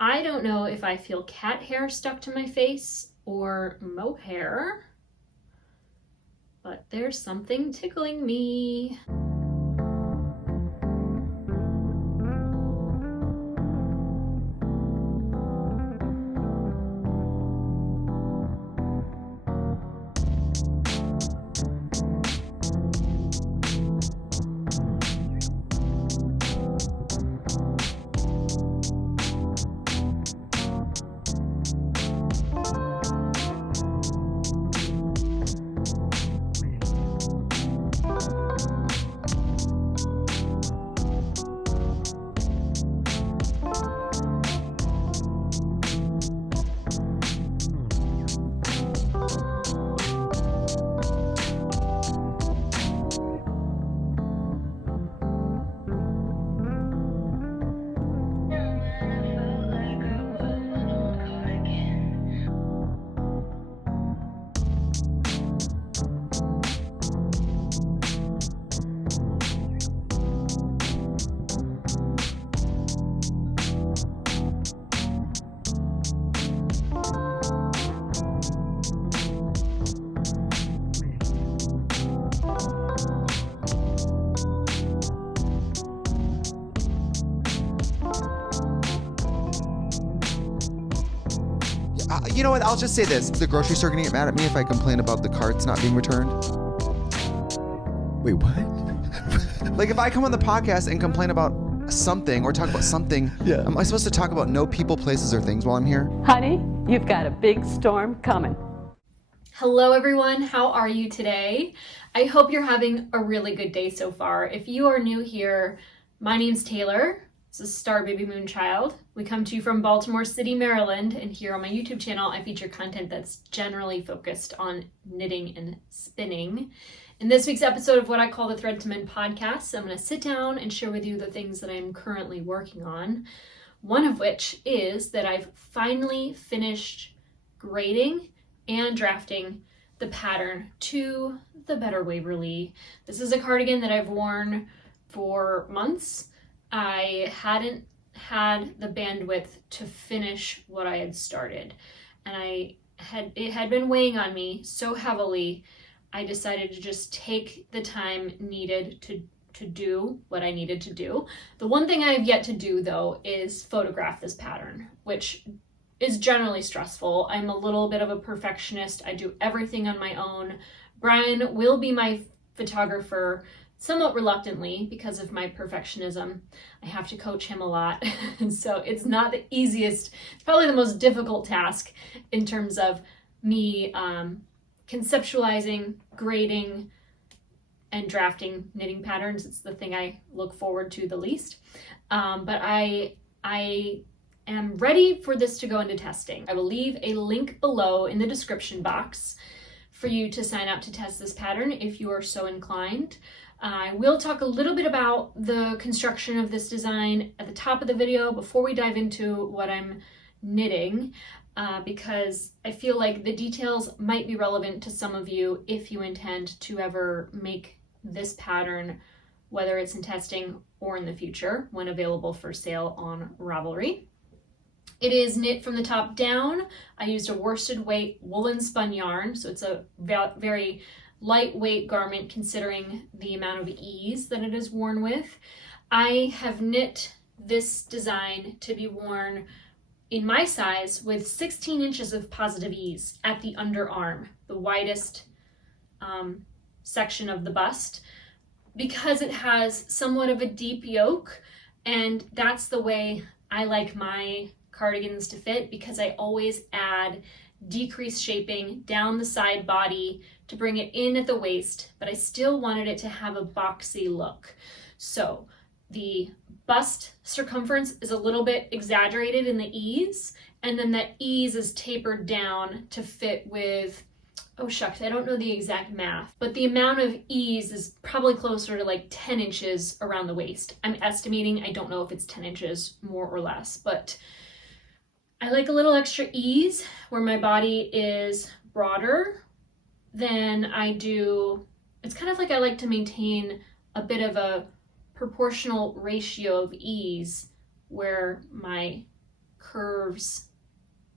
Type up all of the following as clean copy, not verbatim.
I don't know if I feel cat hair stuck to my face or mohair, but there's something tickling me. You know what? I'll just say this. The grocery store gonna get mad at me if I complain about the carts not being returned. Wait, what? Like if I come on the podcast and complain about something or talk about something, Yeah. am I supposed to talk about no people, places, or things while I'm here? Honey, you've got a big storm coming. Hello everyone, how are you today? I hope you're having a really good day so far. If you are new here, my name's Taylor. This is Star Baby Moonchild. We come to you from Baltimore City, Maryland, and here on my YouTube channel, I feature content that's generally focused on knitting and spinning. In this week's episode of what I call the Thread to Mend podcast, I'm going to sit down and share with you the things that I'm currently working on. One of which is that I've finally finished grading and drafting the pattern to the Better Waverly. This is a cardigan that I've worn for months. I hadn't had the bandwidth to finish what I had started, and it had been weighing on me so heavily. I decided to just take the time needed to do what I needed to do. The one thing I have yet to do though is photograph this pattern, which is generally stressful. I'm a little bit of a perfectionist. I do everything on my own. Brian will be my photographer, somewhat reluctantly because of my perfectionism. I have to coach him a lot. And so it's not the easiest, it's probably the most difficult task in terms of me conceptualizing, grading, and drafting knitting patterns. It's the thing I look forward to the least. But I am ready for this to go into testing. I will leave a link below in the description box for you to sign up to test this pattern if you are so inclined. I will talk a little bit about the construction of this design at the top of the video before we dive into what I'm knitting, because I feel like the details might be relevant to some of you if you intend to ever make this pattern, whether it's in testing or in the future when available for sale on Ravelry. It is knit from the top down. I used a worsted weight woolen spun yarn, so it's a very lightweight garment considering the amount of ease that it is worn with. I have knit this design to be worn in my size with 16 inches of positive ease at the underarm, the widest section of the bust, because it has somewhat of a deep yoke, and that's the way I like my cardigans to fit, because I always add decreased shaping down the side body to bring it in at the waist, but I still wanted it to have a boxy look. So the bust circumference is a little bit exaggerated in the ease, and then that ease is tapered down to fit with, oh shucks, I don't know the exact math, but the amount of ease is probably closer to like 10 inches around the waist. I'm estimating, I don't know if it's 10 inches more or less, but I like a little extra ease where my body is broader than I do. It's kind of like I like to maintain a bit of a proportional ratio of ease where my curves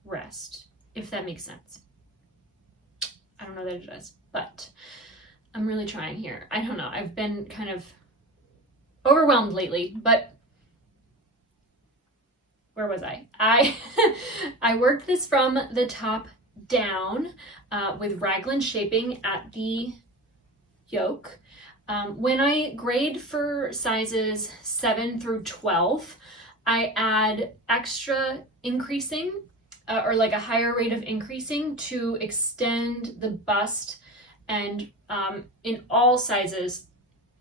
rest, if that makes sense. I don't know that it does, but I'm really trying here. I don't know. I've been kind of overwhelmed lately, but where was I? I worked this from the top down with raglan shaping at the yoke. When I grade for sizes 7 through 12, I add extra increasing or like a higher rate of increasing to extend the bust, and in all sizes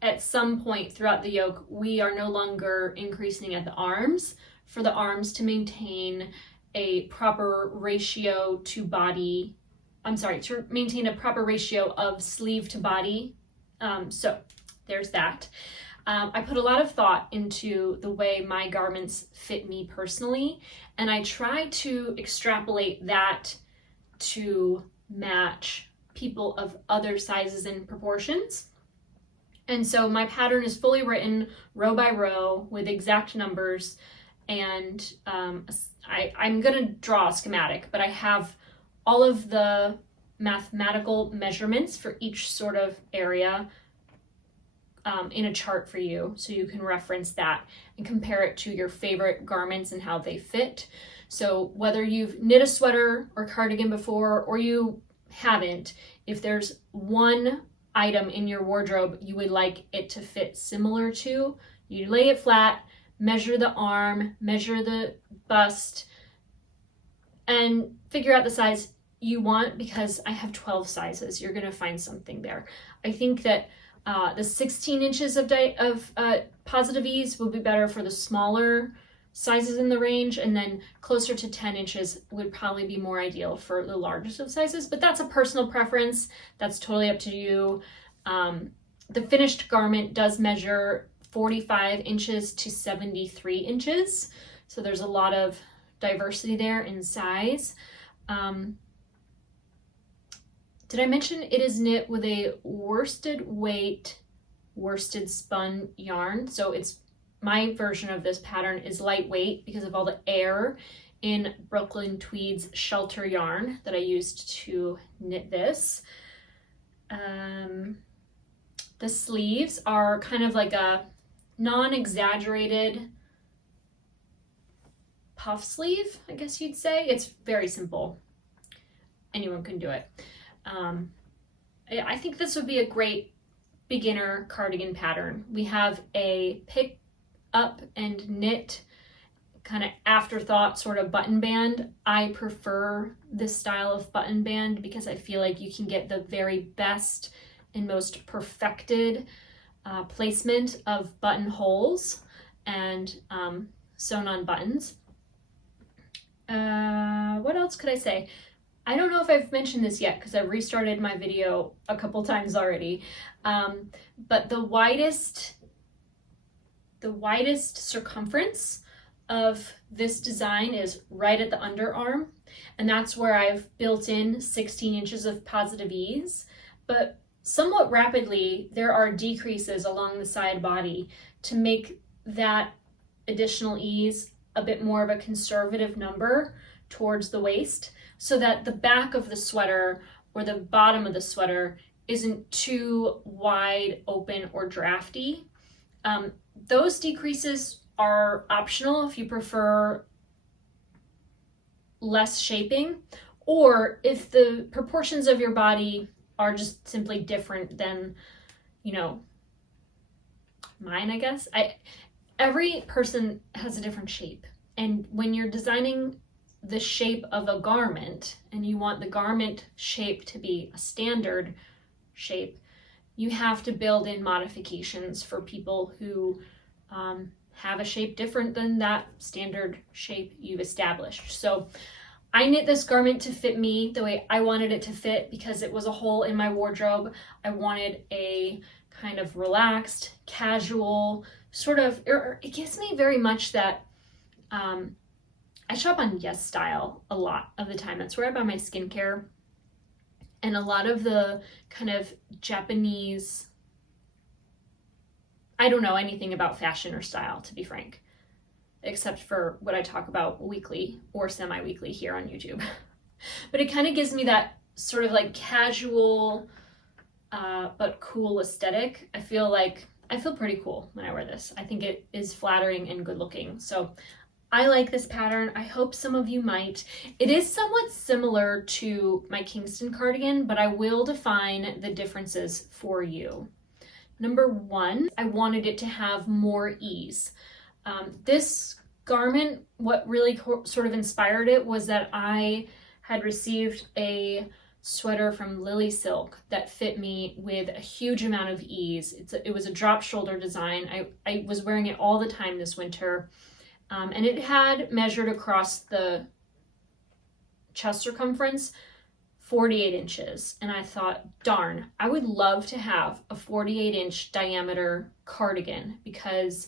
at some point throughout the yoke we are no longer increasing at the arms for the arms to maintain a proper ratio to body, to maintain a proper ratio of sleeve to body. So there's that. I put a lot of thought into the way my garments fit me personally, and I try to extrapolate that to match people of other sizes and proportions. And so my pattern is fully written row by row with exact numbers, and I'm gonna draw a schematic, but I have all of the mathematical measurements for each sort of area in a chart for you, so you can reference that and compare it to your favorite garments and how they fit. So whether you've knit a sweater or cardigan before or you haven't, if there's one item in your wardrobe you would like it to fit similar to, you lay it flat, measure the arm, measure the bust, and figure out the size you want, because I have 12 sizes. You're gonna find something there. I think that the 16 inches of positive ease will be better for the smaller sizes in the range, and then closer to 10 inches would probably be more ideal for the largest of sizes, but that's a personal preference. That's totally up to you. The finished garment does measure 45 inches to 73 inches, so there's a lot of diversity there in size. Did I mention it is knit with a worsted weight, worsted spun yarn? So it's, my version of this pattern is lightweight because of all the air in Brooklyn Tweed's shelter yarn that I used to knit this. The sleeves are kind of like a non-exaggerated puff sleeve, I guess you'd say. It's very simple. Anyone can do it. I think this would be a great beginner cardigan pattern. We have a pick up and knit kind of afterthought sort of button band. I prefer this style of button band because I feel like you can get the very best and most perfected placement of buttonholes and sewn on buttons. What else could I say? I don't know if I've mentioned this yet because I've restarted my video a couple times already, but the widest circumference of this design is right at the underarm, and that's where I've built in 16 inches of positive ease, but somewhat rapidly there are decreases along the side body to make that additional ease a bit more of a conservative number towards the waist, so that the back of the sweater or the bottom of the sweater isn't too wide open or drafty. Those decreases are optional if you prefer less shaping, or if the proportions of your body are just simply different than, you know, mine, I guess. Every person has a different shape, and when you're designing the shape of a garment and you want the garment shape to be a standard shape, you have to build in modifications for people who have a shape different than that standard shape you've established. So I knit this garment to fit me the way I wanted it to fit because it was a hole in my wardrobe. I wanted a kind of relaxed, casual sort of, it gives me very much that, I shop on Yes Style a lot of the time. That's where I buy my skincare. And a lot of the kind of Japanese, I don't know anything about fashion or style, to be frank. except for what I talk about weekly or semi-weekly here on YouTube. But it kind of gives me that sort of like casual but cool aesthetic. I feel pretty cool when I wear this. I think it is flattering and good looking. So I like this pattern. I hope some of you might. It is somewhat similar to my Kingston cardigan, but I will define the differences for you. Number one, I wanted it to have more ease. This garment, what really sort of inspired it was that I had received a sweater from Lily Silk that fit me with a huge amount of ease. It was a drop shoulder design. I was wearing it all the time this winter. And it had measured across the chest circumference 48 inches. And I thought, darn, I would love to have a 48-inch diameter cardigan because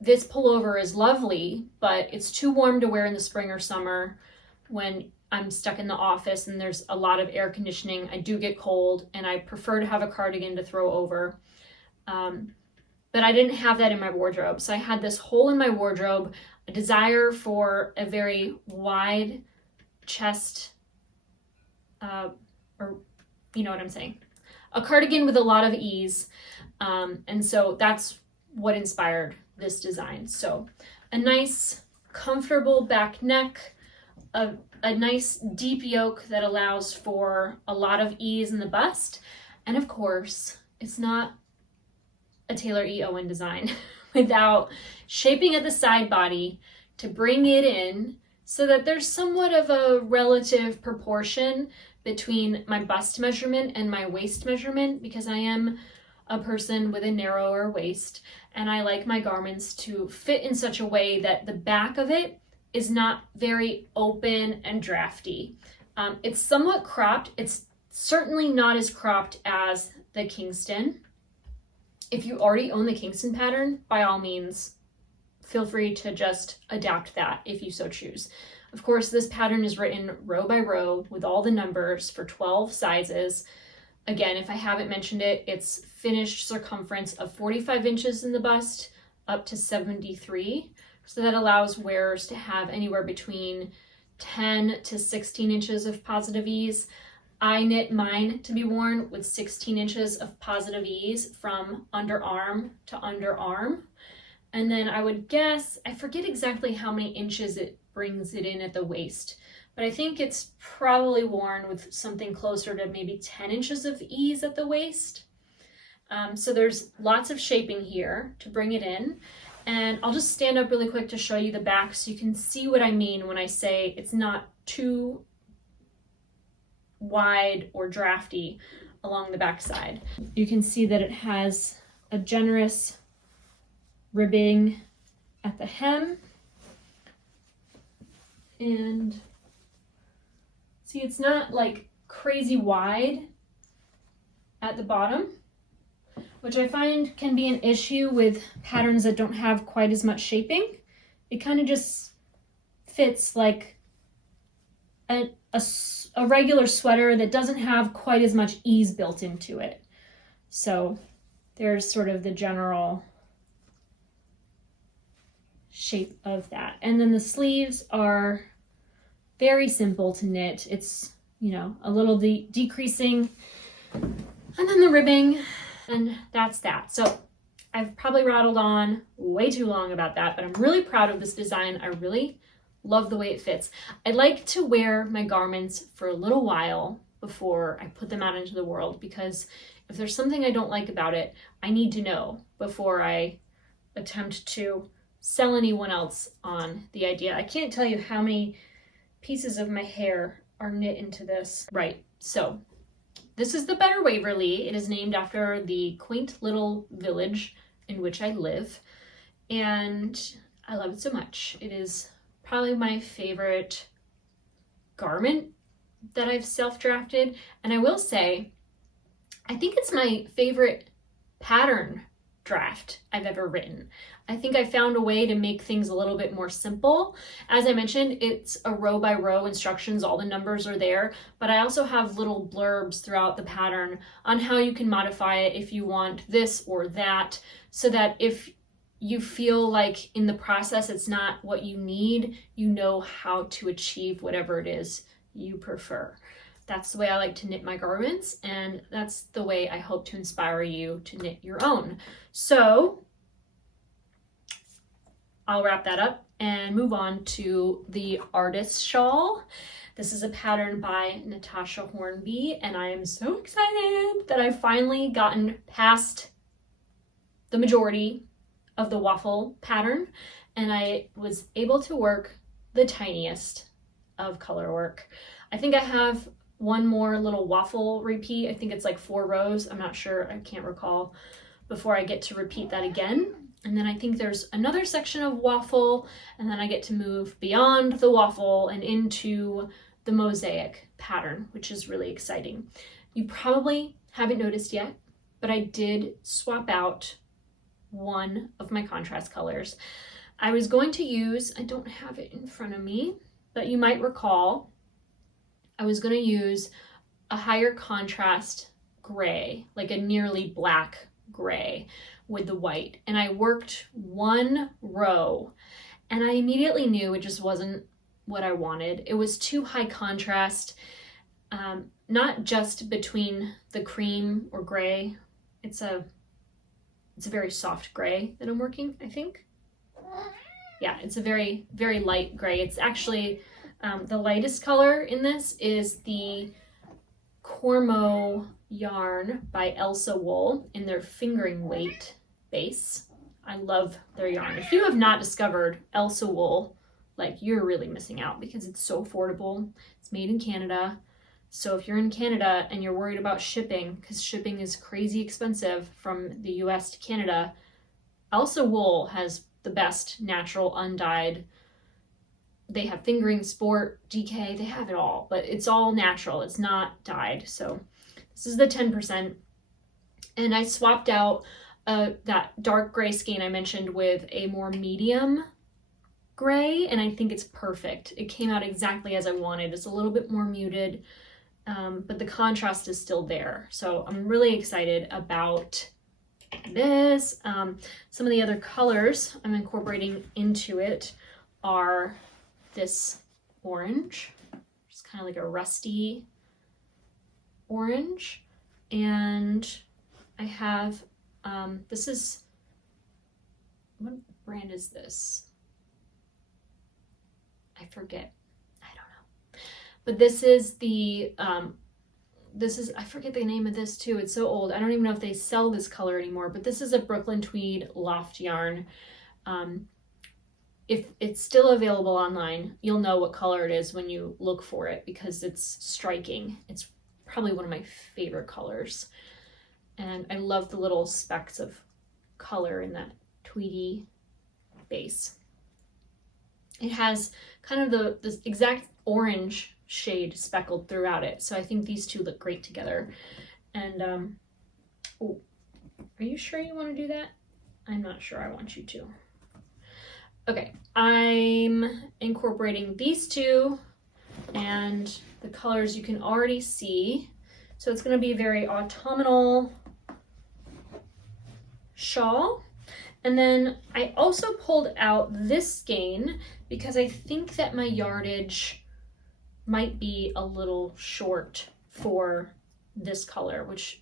this pullover is lovely, but it's too warm to wear in the spring or summer when I'm stuck in the office and there's a lot of air conditioning. I do get cold and I prefer to have a cardigan to throw over. But I didn't have that in my wardrobe. So I had this hole in my wardrobe, a desire for a very wide chest, or you know what I'm saying, a cardigan with a lot of ease. And so that's what inspired this design. So a nice comfortable back neck, a nice deep yoke that allows for a lot of ease in the bust. And of course, it's not a Taylor E. Owen design without shaping at the side body to bring it in so that there's somewhat of a relative proportion between my bust measurement and my waist measurement, because I am a person with a narrower waist and I like my garments to fit in such a way that the back of it is not very open and drafty. It's somewhat cropped. It's certainly not as cropped as the Kingston. If you already own the Kingston pattern, by all means, feel free to just adapt that if you so choose. Of course, this pattern is written row by row with all the numbers for 12 sizes. Again, if I haven't mentioned it, it's finished circumference of 45 inches in the bust up to 73. So that allows wearers to have anywhere between 10 to 16 inches of positive ease. I knit mine to be worn with 16 inches of positive ease from underarm to underarm. And then I would guess, I forget exactly how many inches it brings it in at the waist, but I think it's probably worn with something closer to maybe 10 inches of ease at the waist. So there's lots of shaping here to bring it in. And I'll just stand up really quick to show you the back so you can see what I mean when I say it's not too wide or drafty along the back side. You can see that it has a generous ribbing at the hem. And see, it's not like crazy wide at the bottom, which I find can be an issue with patterns that don't have quite as much shaping. It kind of just fits like a regular sweater that doesn't have quite as much ease built into it. So there's sort of the general shape of that. And then the sleeves are very simple to knit. It's, you know, a little decreasing, and then the ribbing, and that's that. So I've probably rattled on way too long about that, but I'm really proud of this design. I really love the way it fits. I like to wear my garments for a little while before I put them out into the world, because if there's something I don't like about it, I need to know before I attempt to sell anyone else on the idea. I can't tell you how many pieces of my hair are knit into this. Right, so this is the Better Waverly. It is named after the quaint little village in which I live, and I love it so much. It is probably my favorite garment that I've self-drafted, and I will say, I think it's my favorite pattern draft I've ever written. I think I found a way to make things a little bit more simple. As I mentioned, it's a row by row instructions, all the numbers are there, but I also have little blurbs throughout the pattern on how you can modify it if you want this or that, so that if you feel like in the process it's not what you need, you know how to achieve whatever it is you prefer. That's the way I like to knit my garments, and that's the way I hope to inspire you to knit your own. So I'll wrap that up and move on to the Artus Shawl. This is a pattern by Natasha Hornby, and I am so excited that I've finally gotten past the majority of the waffle pattern, and I was able to work the tiniest of color work. I think I have one more little waffle repeat. I think it's like 4 rows. I'm not sure, I can't recall, before I get to repeat that again. And then I think there's another section of waffle, and then I get to move beyond the waffle and into the mosaic pattern, which is really exciting. You probably haven't noticed yet, but I did swap out one of my contrast colors. I was going to use, I don't have it in front of me, but you might recall, I was going to use a higher contrast gray, like a nearly black gray with the white. And I worked 1 row and I immediately knew it just wasn't what I wanted. It was too high contrast, not just between the cream or gray. It's a very soft gray that I'm working, I think. Yeah, it's a very, very light gray. It's actually, the lightest color in this is the Cormo yarn by Elsa Wool in their fingering weight base. I love their yarn. If you have not discovered Elsa Wool, like, you're really missing out because it's so affordable. It's made in Canada. So if you're in Canada and you're worried about shipping, because shipping is crazy expensive from the US to Canada, Elsa Wool has the best natural undyed. They have fingering, sport, DK, they have it all, but it's all natural. It's not dyed. So this is the 10%. And I swapped out that dark gray skein I mentioned with a more medium gray, and I think it's perfect. It came out exactly as I wanted. It's a little bit more muted, but the contrast is still there. So I'm really excited about this. Some of the other colors I'm incorporating into it are this orange, just kind of like a rusty orange, and I have this is, what brand is this? I forget. I don't know. But this is the I forget the name of this too. It's so old. I don't even know if they sell this color anymore, but this is a Brooklyn Tweed Loft yarn. If it's still available online, you'll know what color it is when you look for it because it's striking. It's probably one of my favorite colors. And I love the little specks of color in that tweedy base. It has kind of the exact orange shade speckled throughout it. So I think these two look great together. And, oh, are you sure you want to do that? I'm not sure I want you to. Okay, I'm incorporating these two and the colors you can already see. So it's going to be a very autumnal shawl. And then I also pulled out this skein because I think that my yardage might be a little short for this color, which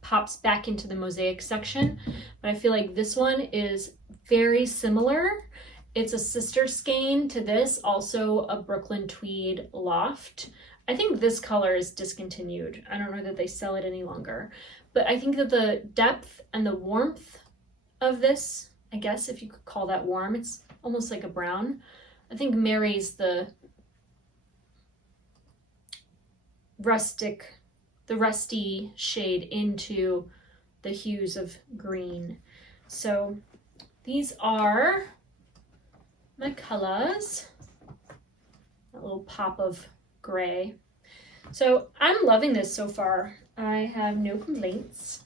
pops back into the mosaic section. But I feel like this one is very similar. It's a sister skein to this, also a Brooklyn Tweed Loft. I think this color is discontinued. I don't know that they sell it any longer. But I think that the depth and the warmth of this, I guess if you could call that warm, it's almost like a brown, I think marries the rusty shade into the hues of green. So these are my colors, a little pop of gray. So I'm loving this so far. I have no complaints,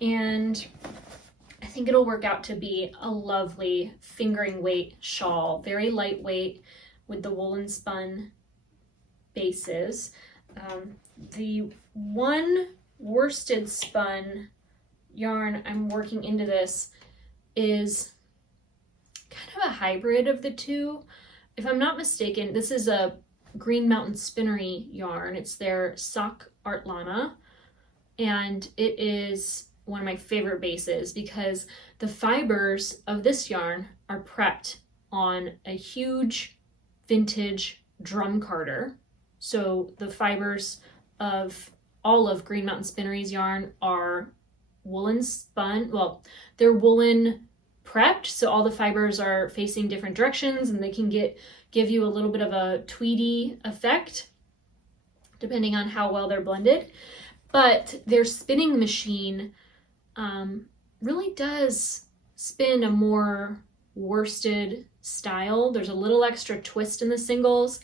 and I think it'll work out to be a lovely fingering weight shawl, very lightweight with the woolen spun bases. The one worsted spun yarn I'm working into this is kind of a hybrid of the two. If I'm not mistaken, this is a Green Mountain Spinnery yarn. It's their Sock Art Lana, and it is one of my favorite bases because the fibers of this yarn are prepped on a huge vintage drum carder. So the fibers of all of Green Mountain Spinnery's yarn are woolen spun. Well, they're woolen prepped, so all the fibers are facing different directions and they can give you a little bit of a tweedy effect depending on how well they're blended. But their spinning machine really does spin a more worsted style. There's a little extra twist in the singles,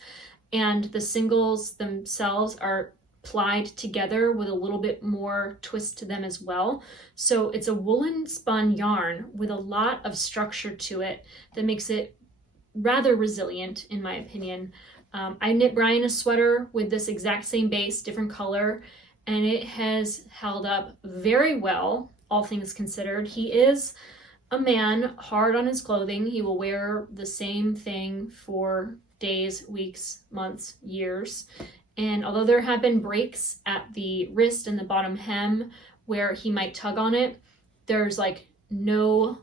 and the singles themselves are plied together with a little bit more twist to them as well. So it's a woolen spun yarn with a lot of structure to it that makes it rather resilient, in my opinion. I knit Brian a sweater with this exact same base, different color, and it has held up very well, all things considered. He is a man hard on his clothing. He will wear the same thing for days, weeks, months, years. And although there have been breaks at the wrist and the bottom hem where he might tug on it, there's like no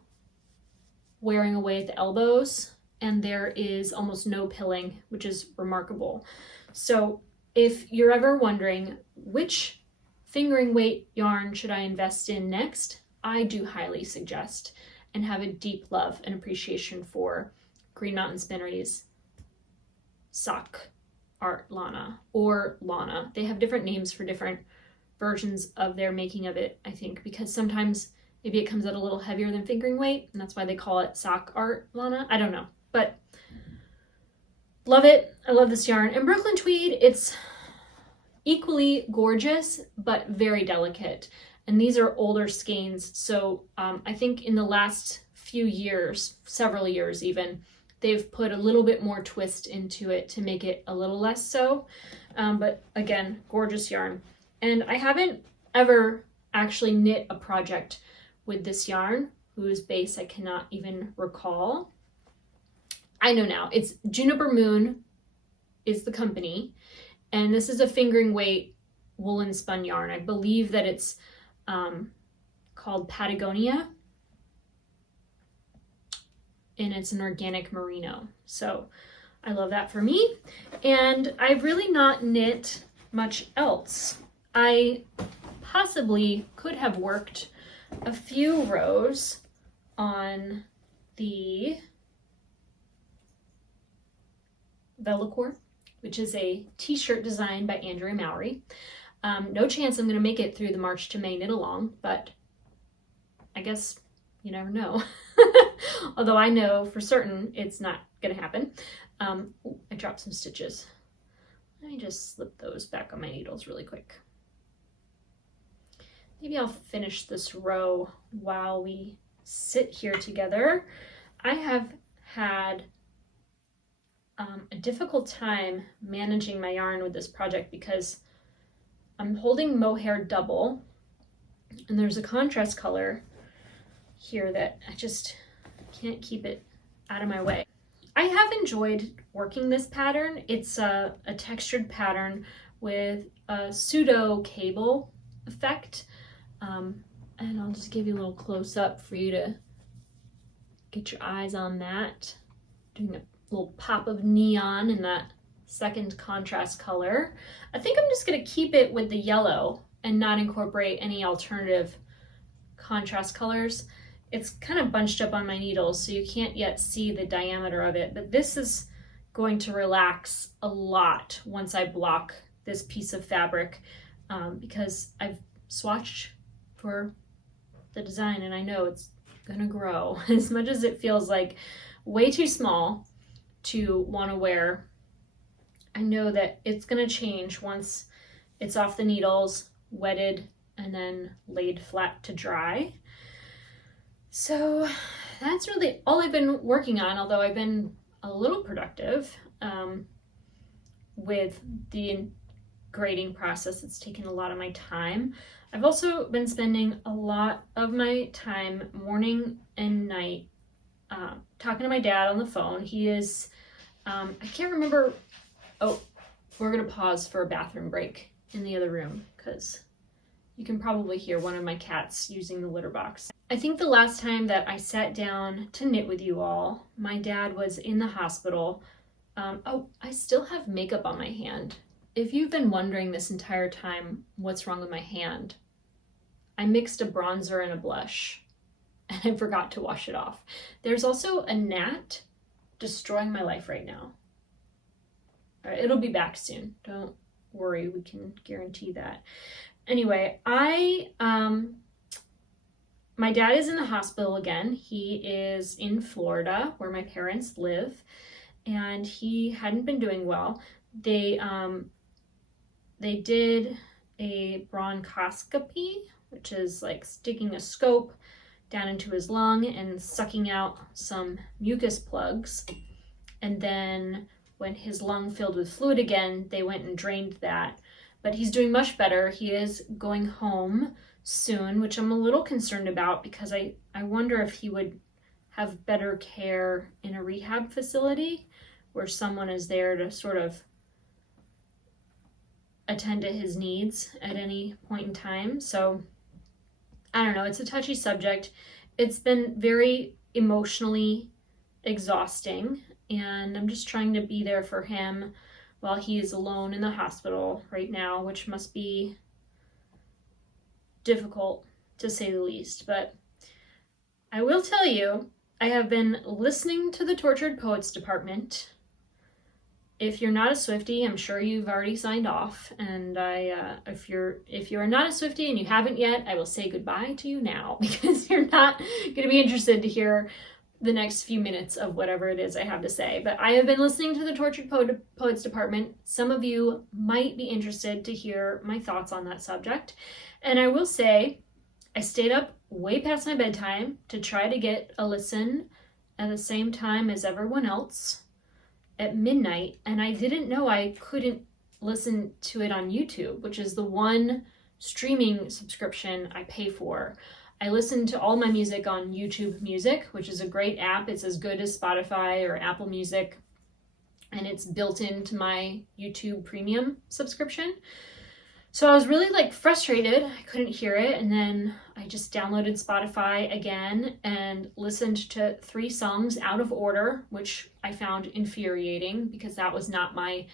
wearing away at the elbows, and there is almost no pilling, which is remarkable. So if you're ever wondering which fingering weight yarn should I invest in next, I do highly suggest and have a deep love and appreciation for Green Mountain Spinnery's Sock Art Lana, or Lana. They have different names for different versions of their making of it, I think, because sometimes maybe it comes out a little heavier than fingering weight, and that's why they call it Sock Art Lana. I don't know, but love it. I love this yarn. And Brooklyn Tweed, it's equally gorgeous, but very delicate. And these are older skeins, so I think in the last few years, several years even, they've put a little bit more twist into it to make it a little less so. But again, gorgeous yarn. And I haven't ever actually knit a project with this yarn, whose base I cannot even recall. I know now. It's Juniper Moon is the company. And this is a fingering weight woolen spun yarn. I believe that it's called Patagonia, and it's an organic merino. So I love that for me. And I've really not knit much else. I possibly could have worked a few rows on the Vellichor, which is a t-shirt design by Andrea Mowry. No chance I'm going to make it through the March to May knit along, but I guess you never know. Although I know for certain it's not going to happen. Ooh, I dropped some stitches. Let me just slip those back on my needles really quick. Maybe I'll finish this row while we sit here together. I have had a difficult time managing my yarn with this project because I'm holding mohair double, and there's a contrast color here that I just can't keep it out of my way. I have enjoyed working this pattern. It's a textured pattern with a pseudo cable effect. And I'll just give you a little close up for you to get your eyes on that. Doing a little pop of neon in that second contrast color. I think I'm just going to keep it with the yellow and not incorporate any alternative contrast colors. It's kind of bunched up on my needles, so you can't yet see the diameter of it, but this is going to relax a lot once I block this piece of fabric because I've swatched for the design and I know it's gonna grow. As much as it feels like way too small to want to wear, I know that it's gonna change once it's off the needles, wetted, and then laid flat to dry. So that's really all I've been working on, although I've been a little productive with the grading process. It's taken a lot of my time. I've also been spending a lot of my time morning and night talking to my dad on the phone. He is, I can't remember, oh, we're gonna pause for a bathroom break in the other room because you can probably hear one of my cats using the litter box. I think the last time that I sat down to knit with you all, my dad was in the hospital. Oh, I still have makeup on my hand. If you've been wondering this entire time what's wrong with my hand, I mixed a bronzer and a blush and I forgot to wash it off. There's also a gnat destroying my life right now. All right, it'll be back soon. Don't worry, we can guarantee that. Anyway, my dad is in the hospital again. He is in Florida where my parents live, and he hadn't been doing well. They did a bronchoscopy, which is like sticking a scope down into his lung and sucking out some mucus plugs. And then when his lung filled with fluid again, they went and drained that. But he's doing much better. He is going home soon, which I'm a little concerned about because I wonder if he would have better care in a rehab facility where someone is there to sort of attend to his needs at any point in time. So I don't know, it's a touchy subject. It's been very emotionally exhausting, and I'm just trying to be there for him while he is alone in the hospital right now, which must be difficult to say the least. But I will tell you, I have been listening to the Tortured Poets Department. If you're not a Swiftie, I'm sure you've already signed off. And if you're not a Swiftie and you haven't yet, I will say goodbye to you now because you're not going to be interested to hear the next few minutes of whatever it is I have to say. But I have been listening to the Tortured Poets Department. Some of you might be interested to hear my thoughts on that subject. And I will say, I stayed up way past my bedtime to try to get a listen at the same time as everyone else at midnight, and I didn't know I couldn't listen to it on YouTube, which is the one streaming subscription I pay for. I listen to all my music on YouTube Music, which is a great app. It's as good as Spotify or Apple Music, and it's built into my YouTube Premium subscription. So I was really frustrated. I couldn't hear it, and then I just downloaded Spotify again and listened to 3 songs out of order, which I found infuriating because that was not my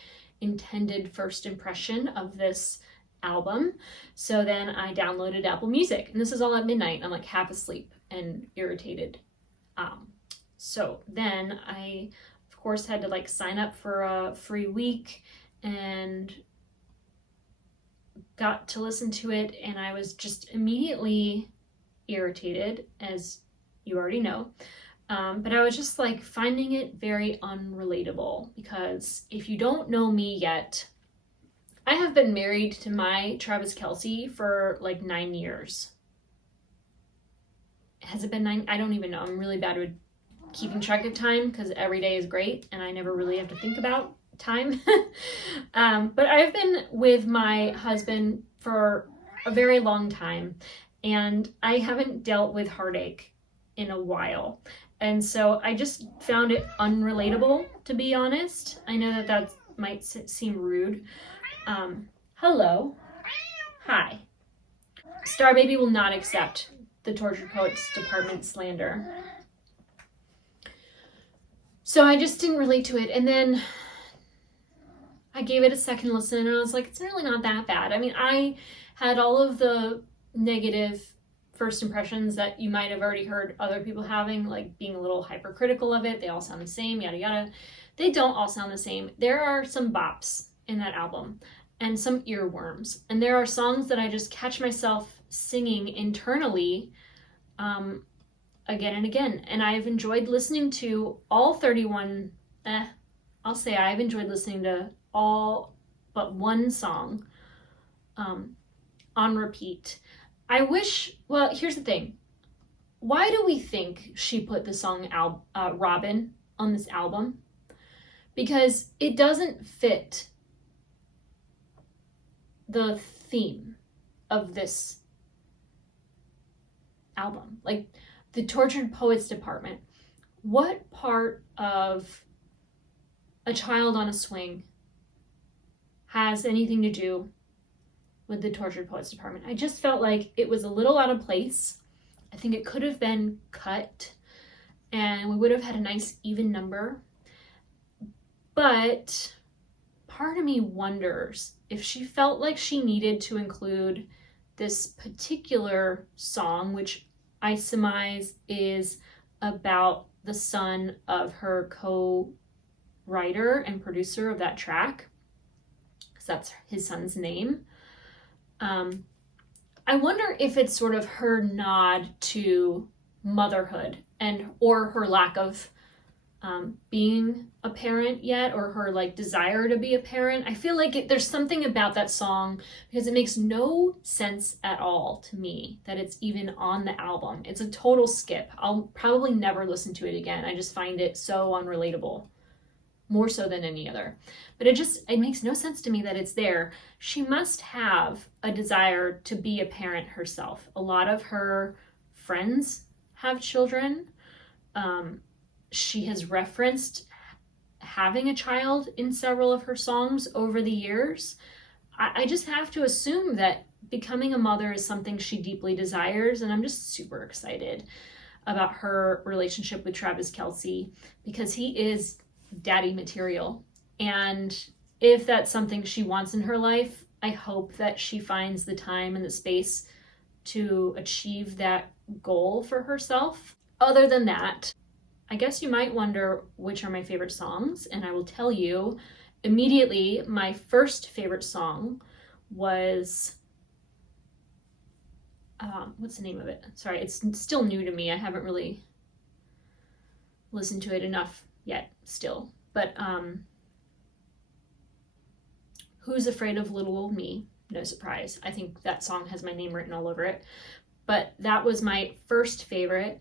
intended first impression of this album. So then I downloaded Apple Music, and this is all at midnight. I'm half asleep and irritated. So then I, of course, had to sign up for a free week and got to listen to it, and I was just immediately irritated, as you already know. But I was just finding it very unrelatable because if you don't know me yet, I have been married to my Travis Kelce for 9 years. Has it been 9? I don't even know. I'm really bad with keeping track of time because every day is great and I never really have to think about time. But I've been with my husband for a very long time, and I haven't dealt with heartache in a while. And so I just found it unrelatable, to be honest. I know that might seem rude. Hello. Hi. Star Baby will not accept the Tortured Poets Department slander. So I just didn't relate to it. And then I gave it a second listen and I was like, it's really not that bad. I mean, I had all of the negative first impressions that you might have already heard other people having, being a little hypercritical of it. They all sound the same, yada yada. They don't all sound the same. There are some bops in that album and some earworms. And there are songs that I just catch myself singing internally again and again. And I've enjoyed listening to all 31, I'll say I've enjoyed listening to all but one song on repeat. I wish, well, here's the thing. Why do we think she put the song Robin on this album? Because it doesn't fit the theme of this album. Like, the Tortured Poets Department. What part of A Child on a Swing has anything to do with the Tortured Poets Department? I just felt like it was a little out of place. I think it could have been cut and we would have had a nice even number. But part of me wonders if she felt like she needed to include this particular song, which I surmise is about the son of her co-writer and producer of that track, because that's his son's name. I wonder if it's sort of her nod to motherhood and or her lack of being a parent yet, or her like desire to be a parent. I feel like there's something about that song because it makes no sense at all to me that it's even on the album. It's a total skip. I'll probably never listen to it again. I just find it so unrelatable, more so than any other. But it makes no sense to me that it's there. She must have a desire to be a parent herself. A lot of her friends have children. She has referenced having a child in several of her songs over the years. I just have to assume that becoming a mother is something she deeply desires, and I'm just super excited about her relationship with Travis Kelce because he is daddy material. And if that's something she wants in her life, I hope that she finds the time and the space to achieve that goal for herself. Other than that, I guess you might wonder which are my favorite songs, and I will tell you immediately. My first favorite song was, what's the name of it? Sorry, it's still new to me. I haven't really listened to it enough yet still, but Who's Afraid of Little Old Me? No surprise. I think that song has my name written all over it, but that was my first favorite.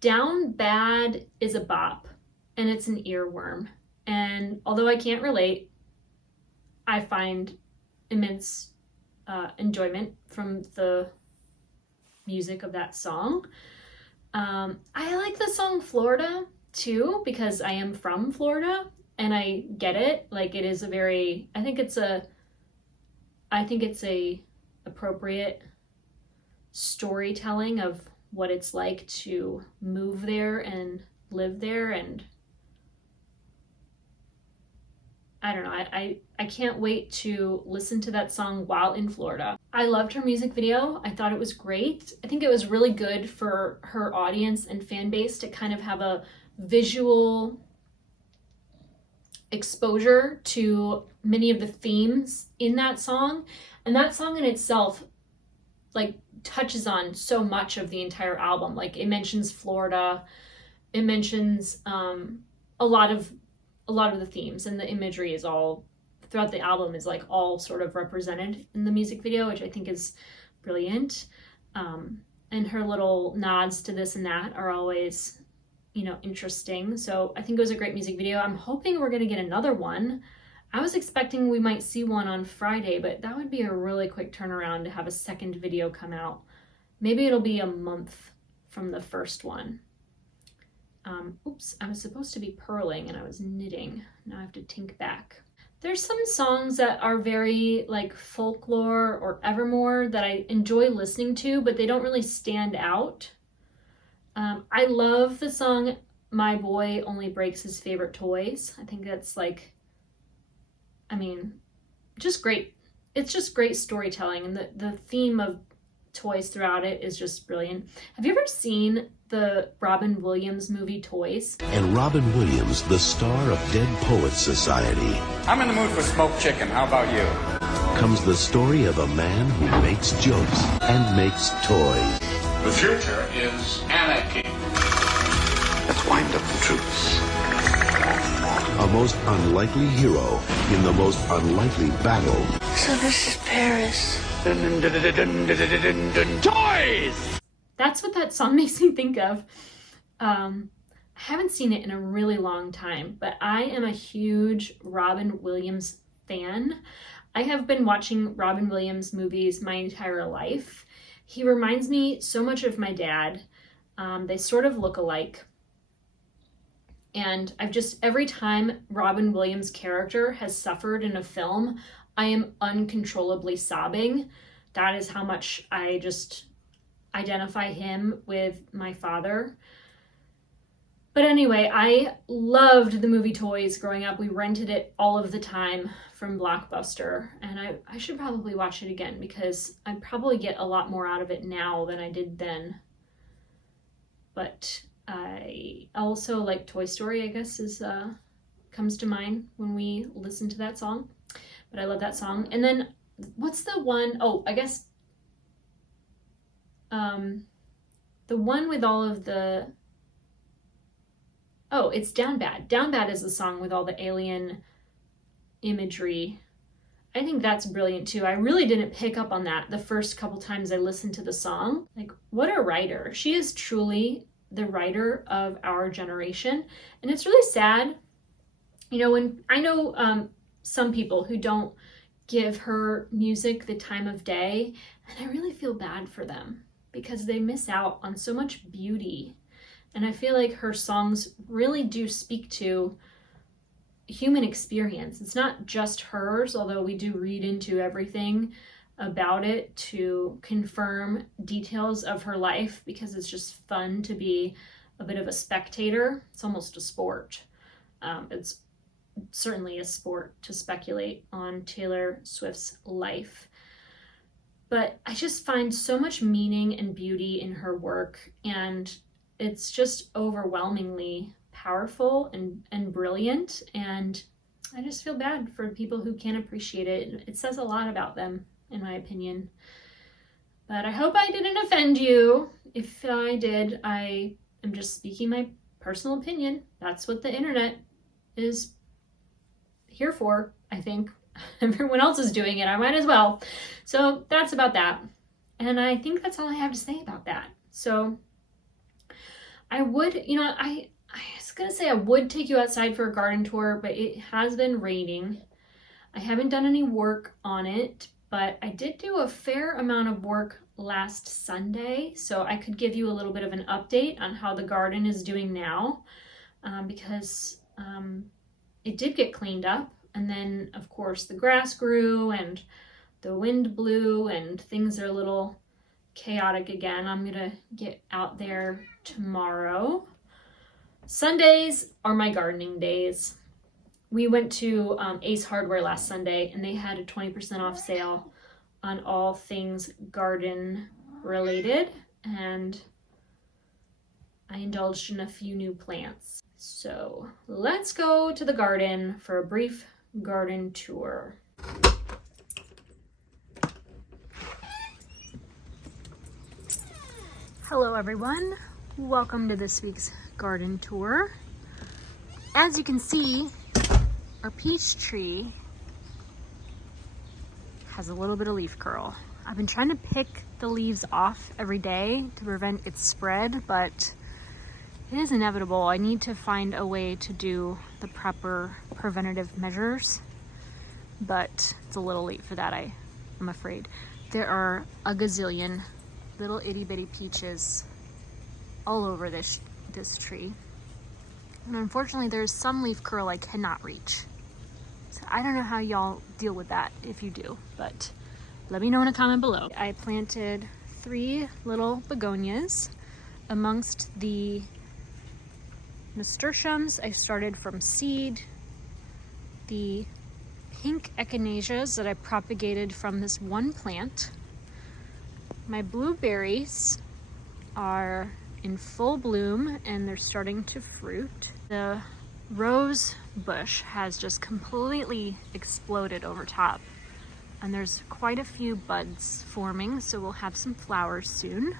Down Bad is a bop, and it's an earworm. And although I can't relate, I find immense enjoyment from the music of that song. I like the song Florida too, because I am from Florida and I get it. Like, it is a very, I think it's a appropriate storytelling of what it's like to move there and live there. And I don't know, I can't wait to listen to that song while in Florida. I loved her music video. I thought it was great. I think it was really good for her audience and fan base to kind of have a visual exposure to many of the themes in that song. And that song in itself, like, touches on so much of the entire album. Like, it mentions Florida, it mentions a lot of the themes, and the imagery is all throughout the album is like all sort of represented in the music video, which I think is brilliant. And her little nods to this and that are always, interesting. So I think it was a great music video. I'm hoping we're gonna get another one. I was expecting we might see one on Friday, but that would be a really quick turnaround to have a second video come out. Maybe it'll be a month from the first one. Oops, I was supposed to be purling and I was knitting. Now I have to tink back. There's some songs that are very like folklore or evermore that I enjoy listening to, but they don't really stand out. I love the song My Boy Only Breaks His Favorite Toys. I think that's just great. It's just great storytelling, and the theme of toys throughout it is just brilliant. Have you ever seen the Robin Williams movie Toys? And Robin Williams, the star of Dead Poets Society. I'm in the mood for smoked chicken. How about you? Comes the story of a man who makes jokes and makes toys. The future is anarchy. Let's wind up the troops. A most unlikely hero in the most unlikely battle. So this is Paris. Toys! That's what that song makes me think of. I haven't seen it in a really long time, but I am a huge Robin Williams fan. I have been watching Robin Williams movies my entire life. He reminds me so much of my dad. They sort of look alike. And every time Robin Williams' character has suffered in a film, I am uncontrollably sobbing. That is how much I just identify him with my father. But anyway, I loved the movie Toys growing up. We rented it all of the time from Blockbuster, and I should probably watch it again because I probably get a lot more out of it now than I did then. But I also like Toy Story, I guess, comes to mind when we listen to that song. But I love that song. And then what's the one? Oh, I guess the one with all of the... Oh, it's Down Bad. Down Bad is the song with all the alien imagery. I think that's brilliant too. I really didn't pick up on that the first couple times I listened to the song. Like, what a writer. She is truly the writer of our generation. And it's really sad. You know, when I know some people who don't give her music the time of day, and I really feel bad for them because they miss out on so much beauty. And I feel like her songs really do speak to human experience. It's not just hers, although we do read into everything about it to confirm details of her life because it's just fun to be a bit of a spectator. It's almost a sport. It's certainly a sport to speculate on Taylor Swift's life. But I just find so much meaning and beauty in her work, and it's just overwhelmingly powerful and brilliant, and I just feel bad for people who can't appreciate it. It says a lot about them, in my opinion. But I hope I didn't offend you. If I did, I am just speaking my personal opinion. That's what the internet is here for, I think. Everyone else is doing it, I might as well. So that's about that. And I think that's all I have to say about that. So I would, I was going to say I would take you outside for a garden tour, but it has been raining. I haven't done any work on it, but I did do a fair amount of work last Sunday, so I could give you a little bit of an update on how the garden is doing now, because it did get cleaned up, and then, of course, the grass grew, and the wind blew, and things are a little chaotic again. I'm gonna get out there tomorrow. Sundays are my gardening days. We went to Ace Hardware last Sunday, and they had a 20% off sale on all things garden related, and I indulged in a few new plants. So let's go to the garden for a brief garden tour. Hello everyone, welcome to this week's garden tour. As you can see, our peach tree has a little bit of leaf curl. I've been trying to pick the leaves off every day to prevent its spread, but it is inevitable. I need to find a way to do the proper preventative measures, but it's a little late for that, I'm afraid. There are a gazillion little itty bitty peaches all over this tree. And unfortunately there's some leaf curl I cannot reach. So I don't know how y'all deal with that if you do, but let me know in a comment below. I planted 3 little begonias amongst the nasturtiums. I started from seed. The pink echinaceas that I propagated from this one plant. My blueberries are in full bloom and they're starting to fruit. The rose bush has just completely exploded over top, and there's quite a few buds forming, so we'll have some flowers soon,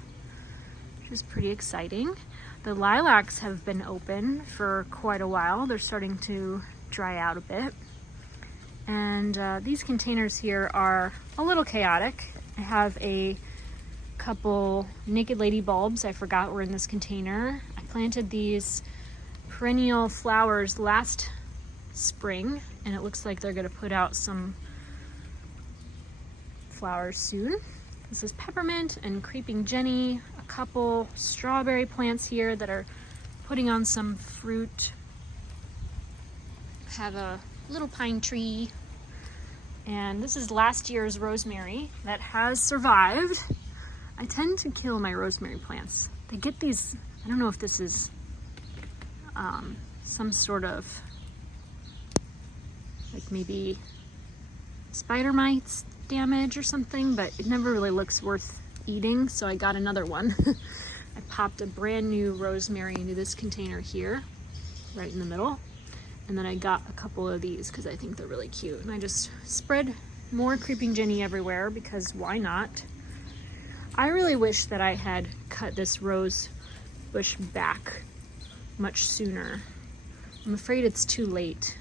which is pretty exciting. The lilacs have been open for quite a while. They're starting to dry out a bit. And these containers here are a little chaotic. I have a couple naked lady bulbs I forgot were in this container. I planted these perennial flowers last spring, and it looks like they're going to put out some flowers soon. This is peppermint and creeping Jenny, a couple strawberry plants here that are putting on some fruit. Have a little pine tree, and this is last year's rosemary that has survived. I tend to kill my rosemary plants. They get these, I don't know if this is some sort of like maybe spider mites damage or something, but it never really looks worth eating, so I got another one. I popped a brand new rosemary into this container here, right in the middle, and then I got a couple of these because I think they're really cute, and I just spread more creeping Jenny everywhere because why not? I really wish that I had cut this rose bush back much sooner. I'm afraid it's too late.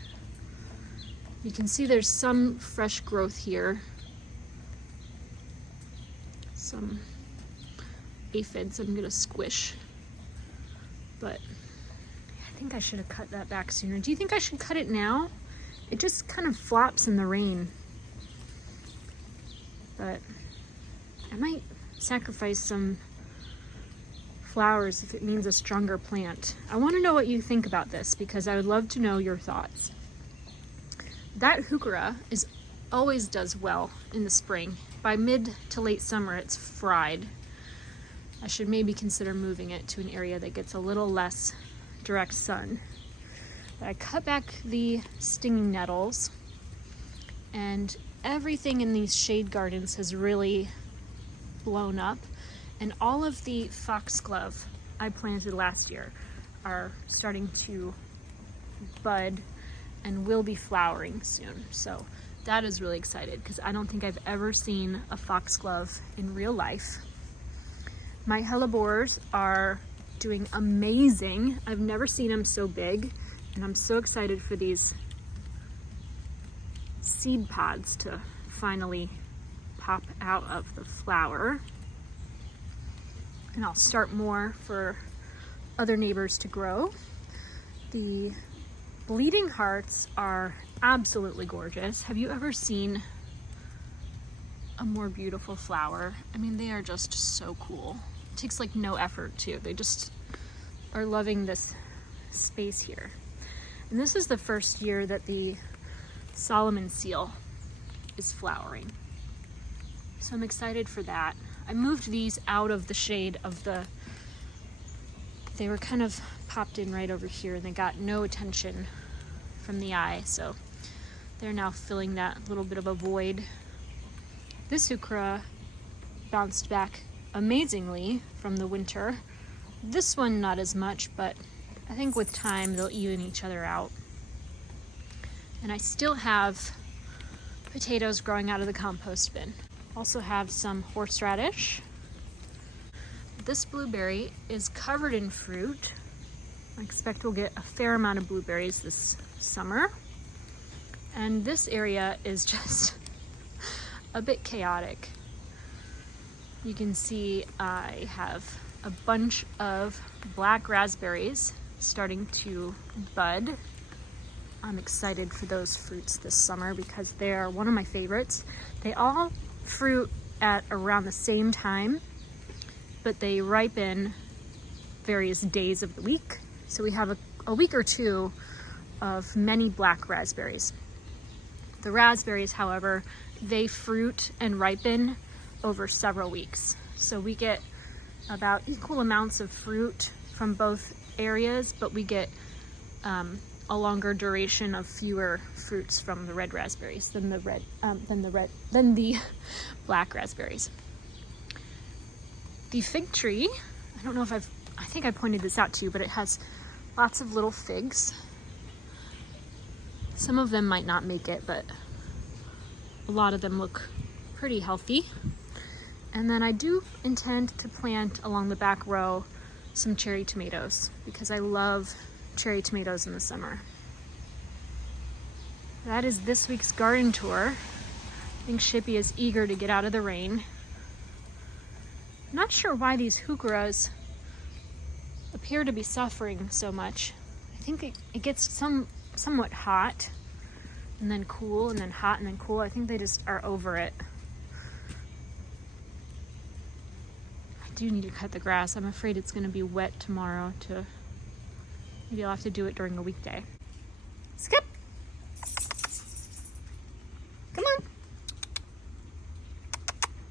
You can see there's some fresh growth here. Some aphids I'm gonna squish. But I think I should have cut that back sooner. Do you think I should cut it now? It just kind of flops in the rain. But I might sacrifice some flowers if it means a stronger plant. I want to know what you think about this because I would love to know your thoughts. That heuchera always does well in the spring. By mid to late summer, it's fried. I should maybe consider moving it to an area that gets a little less direct sun. But I cut back the stinging nettles, and everything in these shade gardens has really blown up, and all of the foxglove I planted last year are starting to bud and will be flowering soon. So that is really excited because I don't think I've ever seen a foxglove in real life. My hellebores are doing amazing. I've never seen them so big, and I'm so excited for these seed pods to finally pop out of the flower. And I'll start more for other neighbors to grow. The bleeding hearts are absolutely gorgeous. Have you ever seen a more beautiful flower? I mean, they are just so cool. It takes like no effort too. They just are loving this space here. And this is the first year that the Solomon seal is flowering. So I'm excited for that. I moved these out of the shade of they were kind of popped in right over here and they got no attention from the eye. So they're now filling that little bit of a void. This heuchera bounced back amazingly from the winter. This one not as much, but I think with time they'll even each other out. And I still have potatoes growing out of the compost bin. Also have some horseradish. This blueberry is covered in fruit. I expect we'll get a fair amount of blueberries this summer. And this area is just a bit chaotic. You can see I have a bunch of black raspberries starting to bud. I'm excited for those fruits this summer because they are one of my favorites. They all fruit at around the same time, but they ripen various days of the week. So we have a week or two of many black raspberries. The raspberries, however, they fruit and ripen over several weeks. So we get about equal amounts of fruit from both areas, but we get a longer duration of fewer fruits from the red raspberries than the black raspberries. The fig tree, I don't know if I think I pointed this out to you, but it has lots of little figs. Some of them might not make it, but a lot of them look pretty healthy. And then I do intend to plant along the back row some cherry tomatoes because I love cherry tomatoes in the summer. That is this week's garden tour. I think Shippy is eager to get out of the rain. I'm not sure why these heucheras appear to be suffering so much. I think it gets somewhat hot and then cool and then hot and then cool. I think they just are over it. do need to cut the grass. I'm afraid it's going to be wet tomorrow. Maybe I'll have to do it during a weekday. Skip! Come on.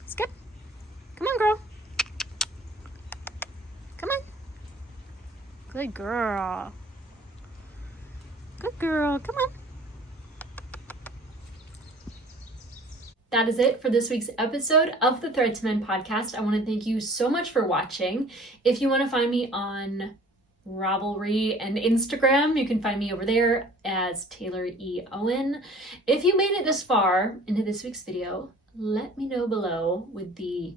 Skip. Come on, girl. Come on. Good girl. Good girl. Come on. That is it for this week's episode of the Thread to Men podcast. I want to thank you so much for watching. If you want to find me on Ravelry and Instagram, you can find me over there as Taylor E. Owen. If you made it this far into this week's video, let me know below with the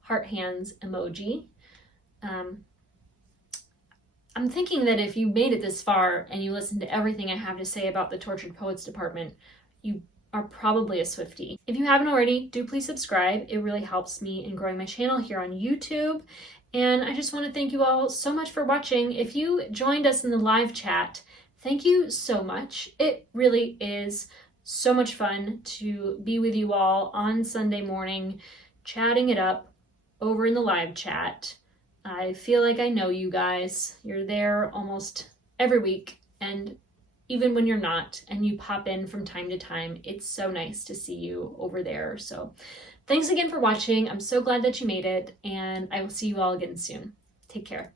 heart hands emoji. I'm thinking that if you made it this far and you listened to everything I have to say about the Tortured Poets Department, you are probably a Swiftie. If you haven't already, do please subscribe. It really helps me in growing my channel here on YouTube. And I just want to thank you all so much for watching. If you joined us in the live chat, thank you so much. It really is so much fun to be with you all on Sunday morning, chatting it up over in the live chat. I feel like I know you guys. You're there almost every week, and even when you're not and you pop in from time to time, it's so nice to see you over there. So thanks again for watching. I'm so glad that you made it, and I will see you all again soon. Take care.